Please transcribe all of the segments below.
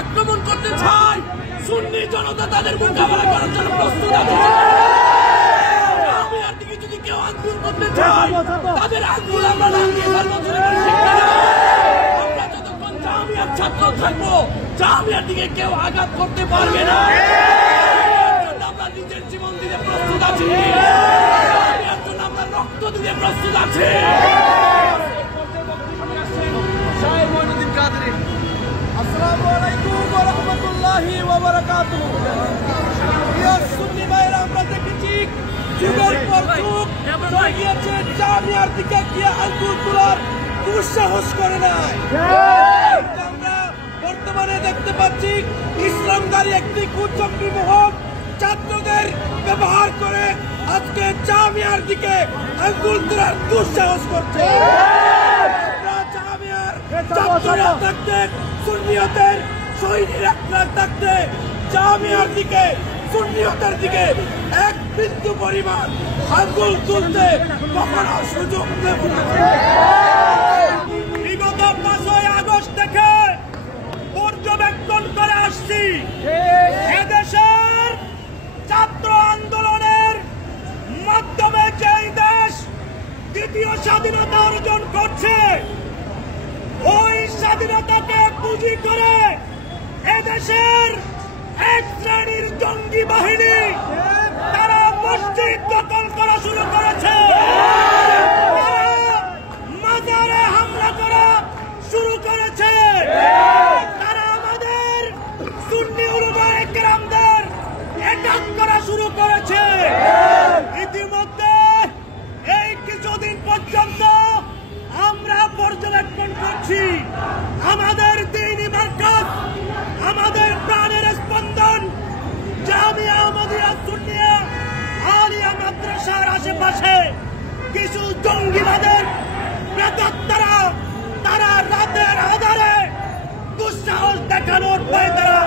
আক্রমণ করতে চায়, সুন্নি জনতা তাদের মোকাবেলা করার জন্য প্রস্তুত আছে। জামিয়ার দিকে যদি কেউ আন্দোলন করতে চায়, তাদের আন্দোলন আমরা লাগিয়ে ফেলবো। আমরা যতক্ষণ জামিয়ার ছাত্র থাকবো, জামিয়ার দিকে কেউ আঘাত করতে পারবে না। আমরা নিজের জীবন দিতে প্রস্তুত আছি, জামিয়ার জন্য আমরা রক্ত দিতে প্রস্তুত আছি। আসসালামু আলাইকুম ওয়া রাহমাতুল্লাহি ওয়া বারাকাতুহু। প্রিয় সুন্নি ভাইরা, আমরা দেখেছি যুগের পর যুগ চলে গিয়েছে, জামিয়ার দিকে গিয়ে আঙ্গুল তোলার দুঃসাহস করে নাই। আমরা বর্তমানে দেখতে পাচ্ছি ইসলামদারী একটি কুচক্রী মহল ছাত্রদের ব্যবহার করে আজকে জামিয়ার দিকে আঙ্গুল তোলার দুঃসাহস করছে। ছাত্ররা থাকতে, সুন্নিয়তের শহীদরা থাকতে জামিয়ার দিকে, সুন্নিয়তের দিকে এক বিন্দু পরিমাণ আঙ্গুল তুলতে কখনো সুযোগ দেব না। বিগত 5ই আগস্ট থেকে পর্যবেক্ষণ করে আসছি, এদেশের ছাত্র আন্দোলনের মাধ্যমে যেই দেশ দ্বিতীয় স্বাধীনতা অর্জন করছে, ওই স্বাধীনতাকে পুঁজি করে এদেশের এক শ্রেণীর জঙ্গি বাহিনী তারা মসজিদ দখল করা শুরু করেছে, তারা মাজারে হামলা করা শুরু করেছে, তারা আমাদের সুন্নি উলামায়ে কেরামদের অ্যাটাক করা শুরু করেছে। ইতিমধ্যে এই কিছুদিন পর্যন্ত আমরা পর্যবেক্ষণ করছি, আমাদের দ্বীনি মারকাজ, আমাদের প্রাণের স্পন্দন জামিয়া আহমদিয়া সুন্নিয়া আলিয়া মাদ্রাসার আশেপাশে কিছু জঙ্গিবাদের প্রেতাত্মারা তারা রাতের আধারে দুঃসাহস দেখানোর ভয় তারা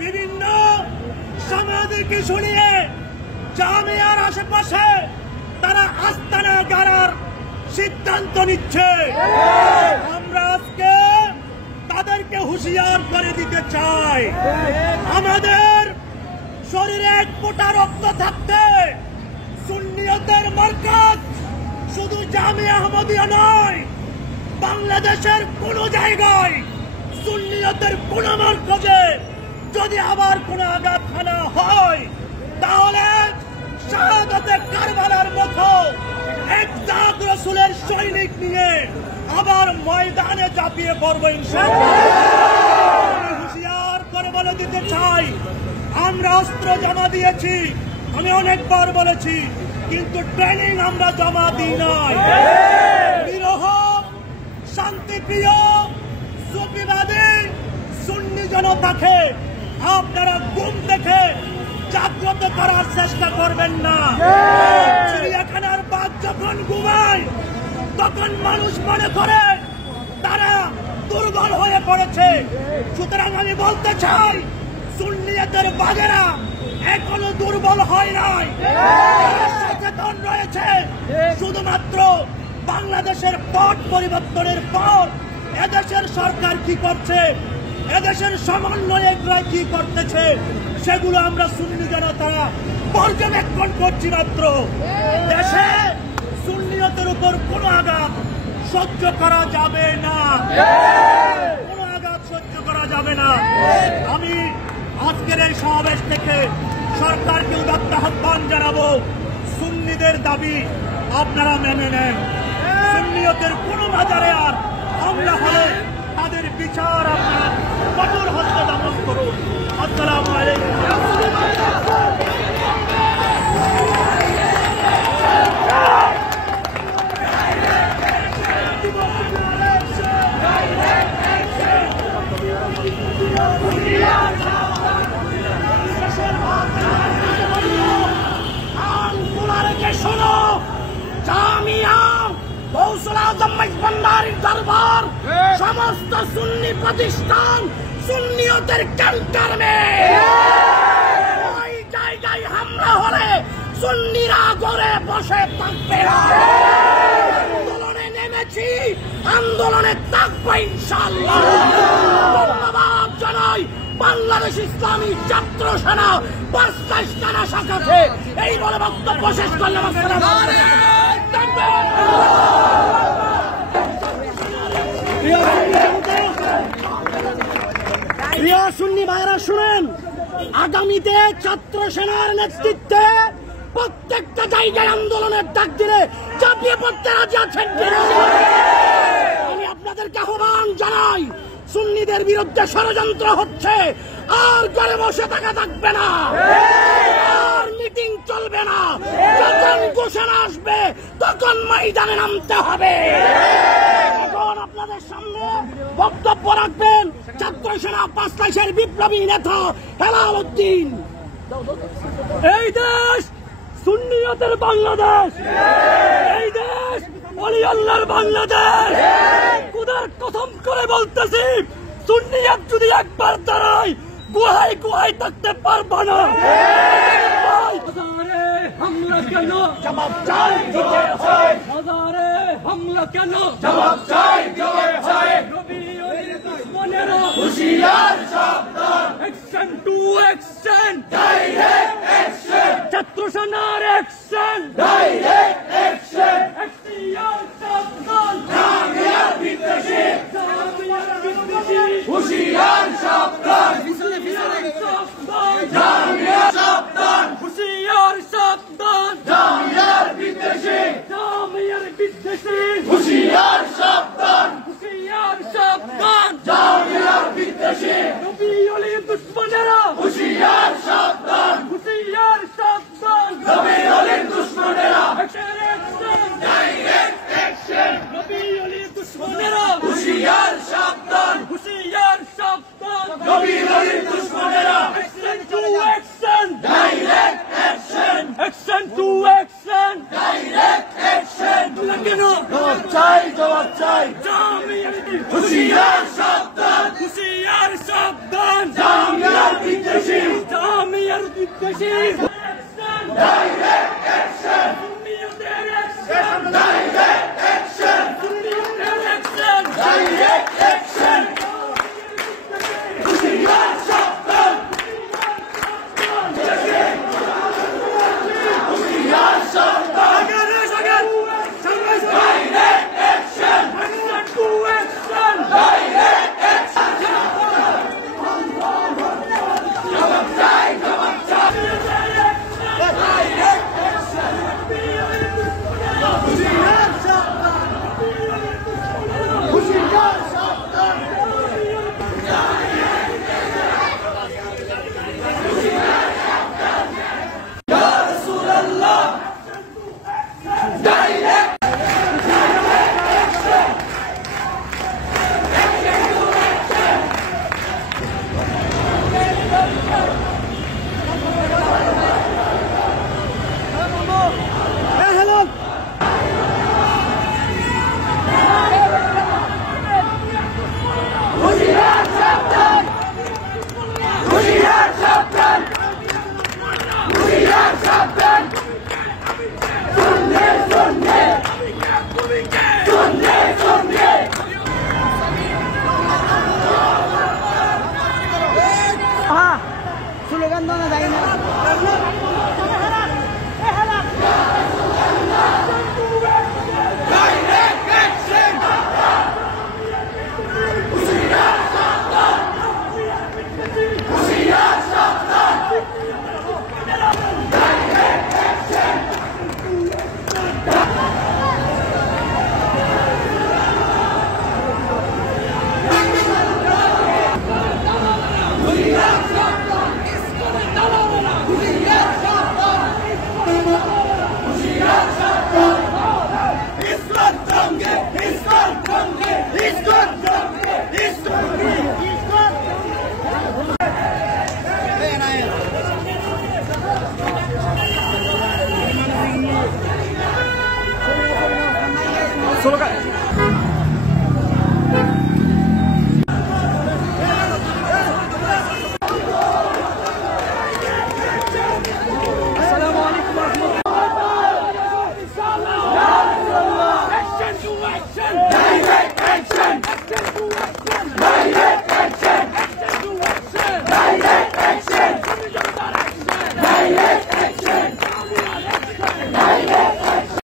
বিভিন্ন সামাজিক ইস্যু নিয়ে জামিয়ার আশেপাশে তারা আস্তানা গাড়ার সিদ্ধান্ত নিচ্ছে। আমরা আজকে তাদেরকে হুঁশিয়ার করে দিতে চাই, আমাদের শরীরে এক ফোঁটা রক্ত থাকতে সুন্নিয়তের মারকাজ শুধু জামিয়া আহমদিয়া নয়, বাংলাদেশের কোন জায়গায় সুন্নিয়তের কোন মারকাজে যদি আবার কোন আঘাত হানা হয়, তাহলে শাহাদাতে কারবালার মতো এক জাগ রাসূলের সৈনিক নিয়ে আবার ময়দানে ঝাঁপিয়ে পড়ব ইনশাআল্লাহ। আমি হুঁশিয়ার করে বলে দিতে চাই, আমরা অস্ত্র জমা দিয়েছি, আমি অনেকবার বলেছি, কিন্তু ট্রেনিং আমরা জমা দিই নাই। নিরহ শান্তিপ্রিয় সুফিবাদী সুন্নি জনতাকে আপনারা ঘুম দেখে জাগ্রত করার চেষ্টা করবেন না। চিড়িয়াখানার বাঘ যখন ঘুমায় তখন মানুষ মনে করে তারা দুর্বল হয়ে পড়েছে। সুতরাং আমি বলতে চাই, সুন্নিয়তের বাঘেরা এখনো দুর্বল হয় নাই, সচেতন রয়েছে। শুধুমাত্র বাংলাদেশের পট পরিবর্তনের পর এদেশের সরকার কি করছে, এদেশের সমন্বয়করা কি করতেছে, সেগুলো আমরা সুন্নি জনতারা পর্যবেক্ষণ করছি মাত্র। দেশে সুন্নিয়তের উপর কোন আঘাত সহ্য করা যাবে না, কোন আঘাত সহ্য করা যাবে না। আমি আজকের এই সমাবেশ থেকে সরকারকে উদাত্ত আহ্বান জানাবো, সুন্নিদের দাবি আপনারা মেনে নেন। সুন্নিয়তের কোন বাজারে আর হামলা হলে তাদের বিচার আপনারা কঠোর হস্তে দমন করুন। আসসালামু আলাইকুম। শোনো, জামিয়া গৌসুল আজম ভান্ডারীর দরবার, সমস্ত সুন্নি প্রতিষ্ঠান সুন্নিয়তের ক্যান্টনমে, ওই জায়গায় হামলা হলে সুন্নিরা ঘরে বসে থাকবে না। আন্দোলনে নেমেছি, আন্দোলনে থাকবো ইনশাআল্লাহ। বাংলাদেশ ইসলামী ছাত্র সেনা ৫০ টানা শাখাতে এই বলে বক্তব্য শেষ করলাম। প্রিয় সুন্নি ভাইরা শুনেন, আগামীতে ছাত্র সেনার নেতৃত্বে প্রত্যেকটা জায়গায় আন্দোলনের ডাক দিলে চাপিয়ে পড়তে রাজি আছেন। আমি আপনাদেরকে আহ্বান জানাই, সুন্নিদের বিরুদ্ধে ষড়যন্ত্র হচ্ছে, আর ঘরে বসে থাকা থাকবে না, আর মিটিং চলবে না। যখন ঘোষণা আসবে তখন ময়দানে নামতে হবে। এখন আপনাদের সামনে বক্তব্য রাখবেন ছাত্র সেনা ৫০০ বিপ্লবী নেতা হেলাল উদ্দিন। এই দেশ সুন্নিয়তের বাংলাদেশ, এই দেশ ওলি আল্লাহর বাংলাদেশ। খোদার কসম করে বলতেছি, সুন্নিয়ত যদি একবার দাঁড়ায় গুহায় গুহায় থাকতে পারবা না। হাজারে হামলা কেন জবাব চাই, হাজারে হামলা কেন জবাব চাই, নবী ওলির দুশমনেরা হুঁশিয়ার সাবধান। Action to action, direct action. ছাত্র সেনার অ্যাকশন, ডাইরেক্ট অ্যাকশন। এখতিয়ার সাবধান, জামিয়ার বিদ্বেষী, জামিয়ার বিদ্বেষী হুঁশিয়ার সাবধান, জামিয়ার সাবধান, হুঁশিয়ার সাবধান, জামিয়ার বিদ্বেষী, জামিয়ার বিদ্বেষী হুঁশিয়ার সাবধান, হুঁশিয়ার সাবধান, জামিয়ার বিদ্বেষী নবী ওলির দুশমনেরা হুঁশিয়ার সাবধান, হুঁশিয়ার সাবধান, নবী ওলির দুশমনেরা। Action, direct action. নবী ওলির দুশমনেরা হুঁশিয়ার সাবধান, হুঁশিয়ার সাবধান, নবী ওলির দুশমনেরা। Action to action, direct action. Action to action, direct action. কেন জবাব চাই, জবাব চাই, জামিয়ার হুঁশিয়ার সাবধান, হুঁশিয়ার সাবধান, জামিয়ার বিদ্বেষী, জামিয়ার বিদ্বেষী। ডাইরেক্ট অ্যাকশন, সুন্নিয়তের অ্যাকশন, ডাইরেক্ট অ্যাকশন, সুন্নিয়তের অ্যাকশন, ডাইরেক্ট অ্যাকশন। হুঁশিয়ার সাবধান, হুঁশিয়ার সাবধান, direct action. Action to action, direct action. জবাব চাই, জবাব চাই, ডাইরেক্ট অ্যাকশন। হুঁশিয়ার সাবধান, হুঁশিয়ার সাবধান। ইয়া রাসূলুল্লাহ, ডাইরেক্ট হুঁশিয়ার সাবধান, হুঁশিয়ার সাবধান, হুঁশিয়ার সাবধান। শুনলে শুনলে, শুনলে শুনলে। স্লোগান দাও না, যাই না। ডাইরেক্ট অ্যাকশন, হুঁশিয়ার সাবধান, হুঁশিয়ার সাবধান, ডাইরেক্ট অ্যাকশন। হুঁশিয়ার সাবধান, হুঁশিয়ার সাবধান, হুঁশিয়ার সাবধান। ইসলাম জঙ্গে, ইসলাম জঙ্গে, ইসলাম জঙ্গে, ইসলাম জঙ্গে। আসসালামু আলাইকুম ওয়া রাহমাতুল্লাহ। Action to action!